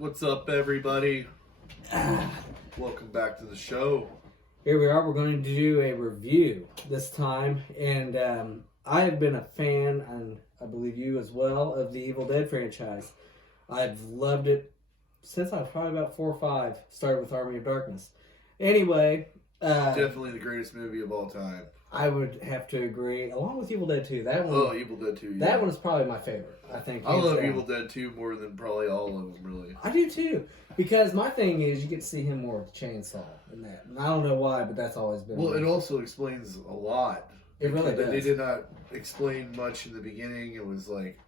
What's up, everybody? Welcome back to the show. Here we are. We're going to do a review this time, and I have been a fan, and I believe you as well, of the Evil Dead franchise. I've loved it since I was probably about 4 or 5. Started with Army of Darkness. Anyway, Definitely the greatest movie of all time. I would have to agree, along with Evil Dead 2. That one, Oh, Evil Dead 2. Yeah. that one is probably my favorite. I think. I hands love down. Evil Dead 2 more than probably all of them, really. I do too, because my thing is you get to see him more with the chainsaw in that. And I don't know why, but that's always been. Well, it also explains a lot. It really does. They did not explain much in the beginning. It was like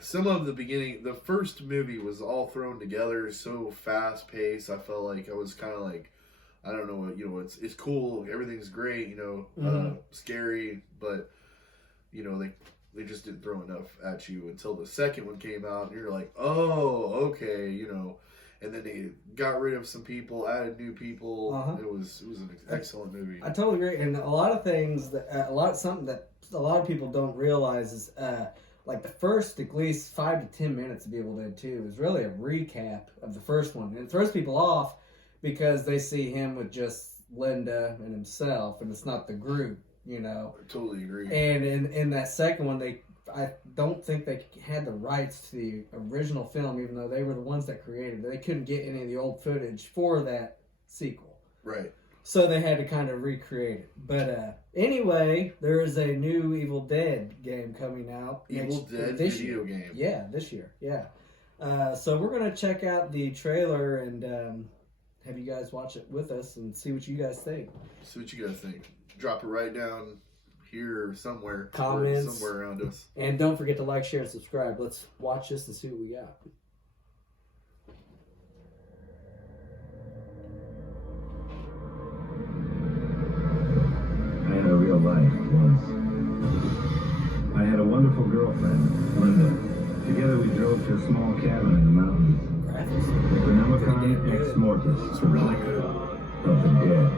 some of the beginning. The first movie was all thrown together so fast paced. I felt like I was kind of like, I don't know what, it's cool. Everything's great, scary, but they just didn't throw enough at you until the second one came out, and you're like, oh, okay, and then they got rid of some people, added new people. Uh-huh. It was an excellent movie. I totally agree, and a lot of things that something that a lot of people don't realize is like the first at least 5 to 10 minutes of Evil Dead 2 is really a recap of the first one, and it throws people off because they see him with just Linda and himself, and it's not the group. I totally agree. And in that second one, I don't think they had the rights to the original film, even though they were the ones that created it. They couldn't get any of the old footage for that sequel. Right. So they had to kind of recreate it. But anyway, there is a new Evil Dead game coming out. Evil Dead video game. Yeah, this year. Yeah. So we're going to check out the trailer and have you guys watch it with us and see what you guys think. See what you guys think. Drop it right down here somewhere. Comments. Or somewhere around us. And don't forget to like, share, and subscribe. Let's watch this and see what we got. I had a real life once. I had a wonderful girlfriend, Linda. Together we drove to a small cabin in the mountains. Graphics. The Nemicon Ex Mortis. It's really good. Of the dead.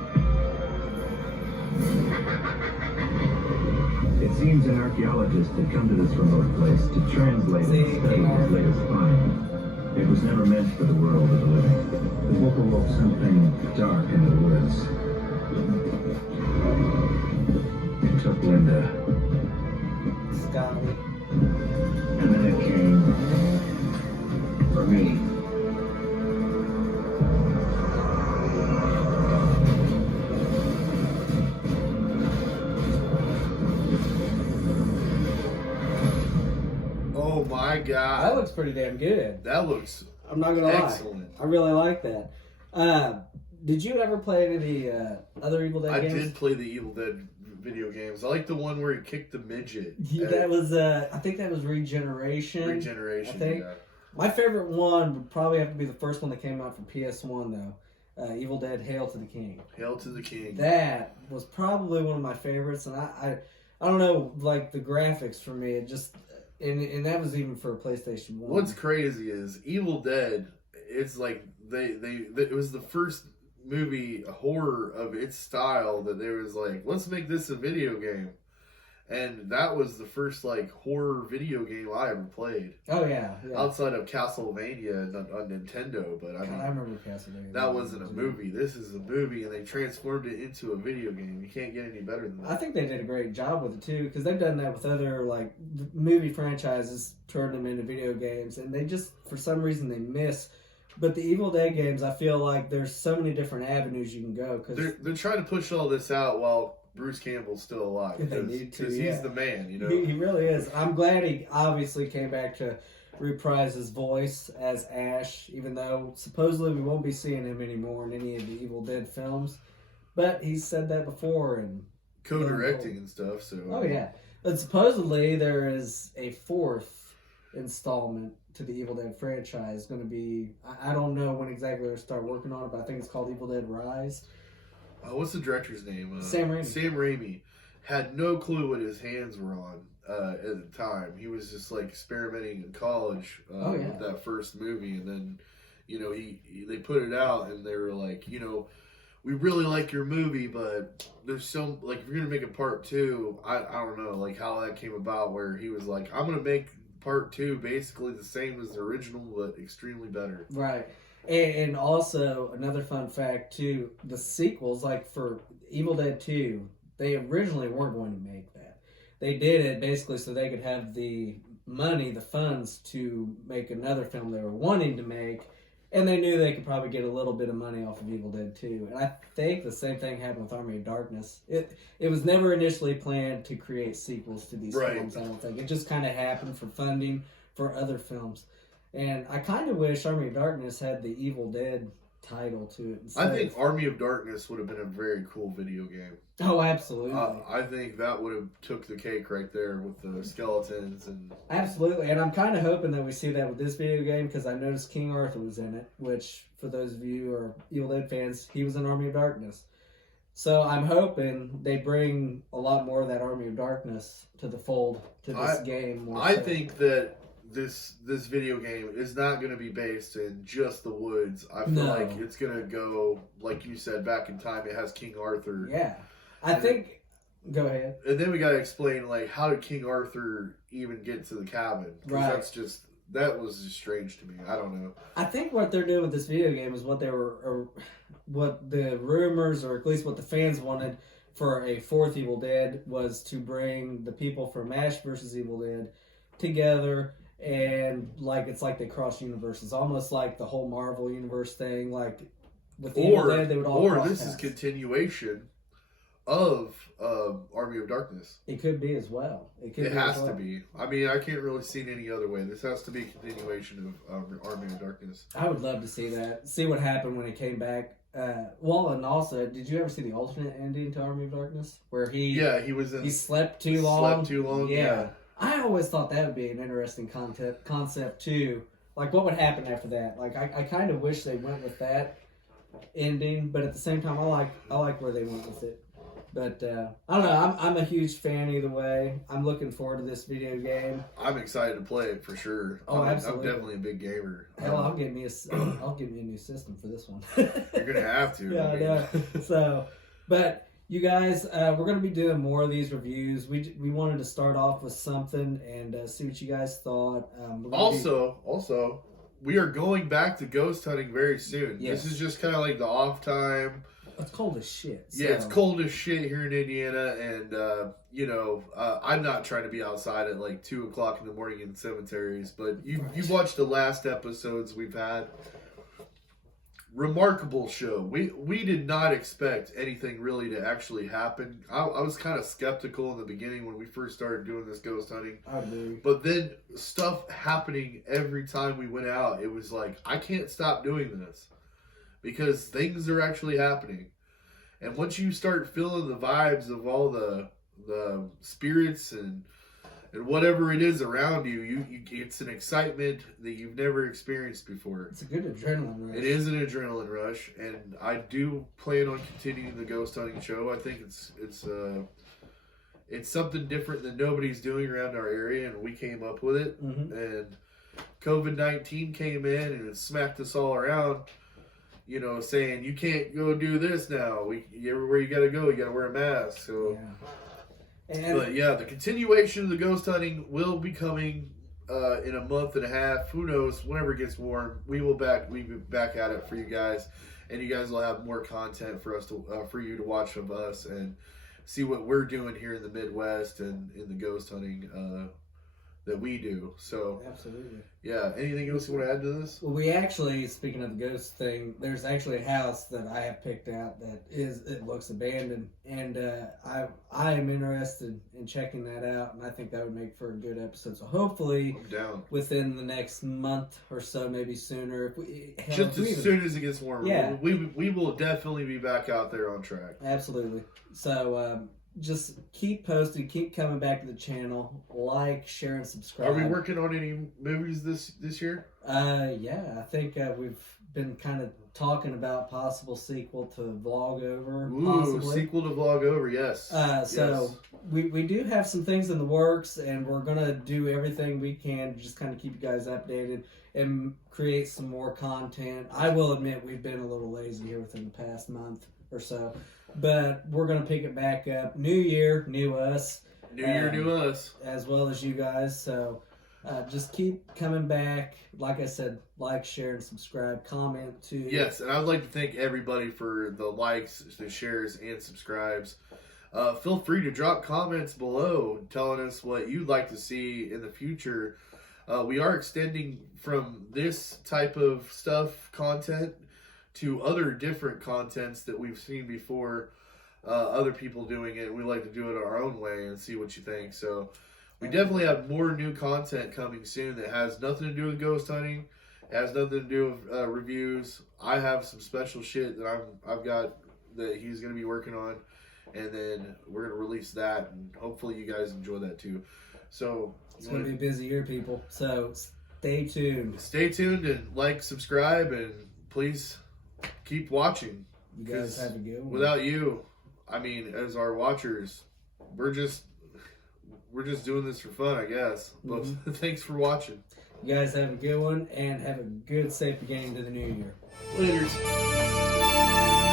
It seems an archaeologist had come to this remote place to translate and study his latest find. It was never meant for the world of the living. The book awoke something dark in the woods. It took Linda. Scotty. And then it came for me. Oh my God. That looks pretty damn good. That looks I'm not gonna excellent. lie. I really like that. Did you ever play any of the other Evil Dead I games? did play the Evil Dead video games. I like the one where he kicked the midget. Yeah, that was I think that was Regeneration. Regeneration. I think. Yeah. My favorite one would probably have to be the first one that came out for PS1 though. Evil Dead Hail to the King. Hail to the King. That was probably one of my favorites, and I don't know, like the graphics for me, it just and that was even for a PlayStation 1. What's crazy is Evil Dead. It's like it was the first movie horror of its style that there was like, let's make this a video game, and that was the first like horror video game I ever played. Oh yeah. Outside of Castlevania on Nintendo, but I mean, I remember Castlevania. that wasn't a movie. This is a movie, and they transformed it into a video game. You can't get any better than that. I think they did a great job with it too, because they've done that with other like movie franchises, turned them into video games, and they just for some reason they miss. But the Evil Dead games, I feel like there's so many different avenues you can go. Cause they're trying to push all this out while Bruce Campbell's still alive. They need to, because yeah. he's the man, he really is. I'm glad he obviously came back to reprise his voice as Ash, even though supposedly we won't be seeing him anymore in any of the Evil Dead films. But he's said that before and co-directing and stuff. So oh yeah, but supposedly there is a 4th installment to the Evil Dead franchise. Going to be, I don't know when exactly they'll start working on it, but I think it's called Evil Dead Rise. What's the director's name? Sam Raimi. Sam Raimi had no clue what his hands were on at the time. He was just like experimenting in college with that first movie, and then they put it out, and they were like, we really like your movie, but there's some, like, if you're gonna make a part 2, I don't know like how that came about, where he was like, I'm gonna make Part 2 basically the same as the original, but extremely better. Right. And also, another fun fact, too, the sequels, like for Evil Dead 2, they originally weren't going to make that. They did it basically so they could have the money, the funds, to make another film they were wanting to make, and they knew they could probably get a little bit of money off of Evil Dead 2. And I think the same thing happened with Army of Darkness. It was never initially planned to create sequels to these films, I don't think. It just kind of happened for funding for other films. And I kind of wish Army of Darkness had the Evil Dead title to it. I think Army of Darkness would have been a very cool video game. Oh, absolutely. I think that would have took the cake right there with the skeletons and... Absolutely, and I'm kind of hoping that we see that with this video game, because I noticed King Arthur was in it, which, for those of you who are Evil Dead fans, he was in Army of Darkness. So I'm hoping they bring a lot more of that Army of Darkness to the fold, to this game. I think that this video game is not going to be based in just the woods. I feel like it's going to go, like you said, back in time. It has King Arthur. Yeah. I think... Go ahead. And then we got to explain, like, how did King Arthur even get to the cabin? Right. That was just strange to me. I don't know. I think what they're doing with this video game is what they were... Or what the rumors, or at least what the fans wanted for a fourth Evil Dead, was to bring the people from Ash vs. Evil Dead together. And it's like they cross universes, almost like the whole Marvel universe thing. Like with Evil Dead, they would all cross this paths. is continuation of Army of Darkness. It could be as well. It has to be. I mean, I can't really see it any other way. This has to be a continuation of Army of Darkness. I would love to see that. See what happened when it came back. Well, and also, did you ever see the alternate ending to Army of Darkness, where he slept too long? Yeah. I always thought that would be an interesting concept too. Like, what would happen after that? Like, I kind of wish they went with that ending, but at the same time, I like where they went with it. But I don't know. I'm a huge fan either way. I'm looking forward to this video game. I'm excited to play it for sure. Oh, absolutely. I'm definitely a big gamer. Hell, I'll get me a new system for this one. You're gonna have to. Yeah, I know. So, but. You guys, we're going to be doing more of these reviews. We wanted to start off with something and see what you guys thought. Also, we are going back to ghost hunting very soon. Yes. This is just kind of like the off time. It's cold as shit. Yeah, it's cold as shit here in Indiana, and I'm not trying to be outside at like 2 o'clock in the morning in cemeteries, but you've watched the last episodes we've had. Remarkable show. We did not expect anything really to actually happen. I was kind of skeptical in the beginning when we first started doing this ghost hunting. I agree. But then stuff happening every time we went out. It was like, I can't stop doing this because things are actually happening. And once you start feeling the vibes of all the spirits and whatever it is around you, it's an excitement that you've never experienced before. It's a good adrenaline rush. It is an adrenaline rush, and I do plan on continuing the ghost hunting show. I think it's something different that nobody's doing around our area, and we came up with it. Mm-hmm. And COVID-19 came in and it smacked us all around, saying you can't go do this now. Everywhere you got to go, you got to wear a mask. So. Yeah. But yeah, the continuation of the ghost hunting will be coming in a month and a half. Who knows? Whenever it gets warm, we'll be back at it for you guys, and you guys will have more content for us for you to watch of us and see what we're doing here in the Midwest and in the ghost hunting that we do. So absolutely. Yeah. Anything else you want to add to this? Well, we actually, speaking of the ghost thing, there's actually a house that I have picked out that it looks abandoned, and I am interested in checking that out, and I think that would make for a good episode. So hopefully, I'm down. Within the next month or so, maybe sooner. Soon as it gets warmer. Yeah. We will definitely be back out there on track. Absolutely. So. Just keep posting, keep coming back to the channel, like, share, and subscribe. Are we working on any movies this year? Yeah, I think we've been kind of talking about possible sequel to Vlog Over. Ooh, possibly. Sequel to Vlog Over, yes. So we do have some things in the works, and we're gonna do everything we can to just kind of keep you guys updated and create some more content. I will admit we've been a little lazy here within the past month or so. But we're going to pick it back up. New year, new us. New year, new us. As well as you guys. So Just keep coming back. Like I said, like, share, and subscribe. Comment too. Yes, and I'd like to thank everybody for the likes, the shares, and subscribes. Feel free to drop comments below telling us what you'd like to see in the future. We are extending from this type of content, to other different contents that we've seen before, other people doing it. We like to do it our own way and see what you think. So we definitely have more new content coming soon that has nothing to do with ghost hunting, has nothing to do with reviews. I have some special shit that I've got that he's going to be working on, and then we're going to release that, and hopefully you guys enjoy that too. So it's going to be a busy year, people. So stay tuned. Stay tuned and like, subscribe, and please keep watching. You guys have a good one. Without you, I mean, as our watchers, we're just doing this for fun, I guess. But thanks for watching. You guys have a good one, and have a good, safe beginning to the new year. Laters.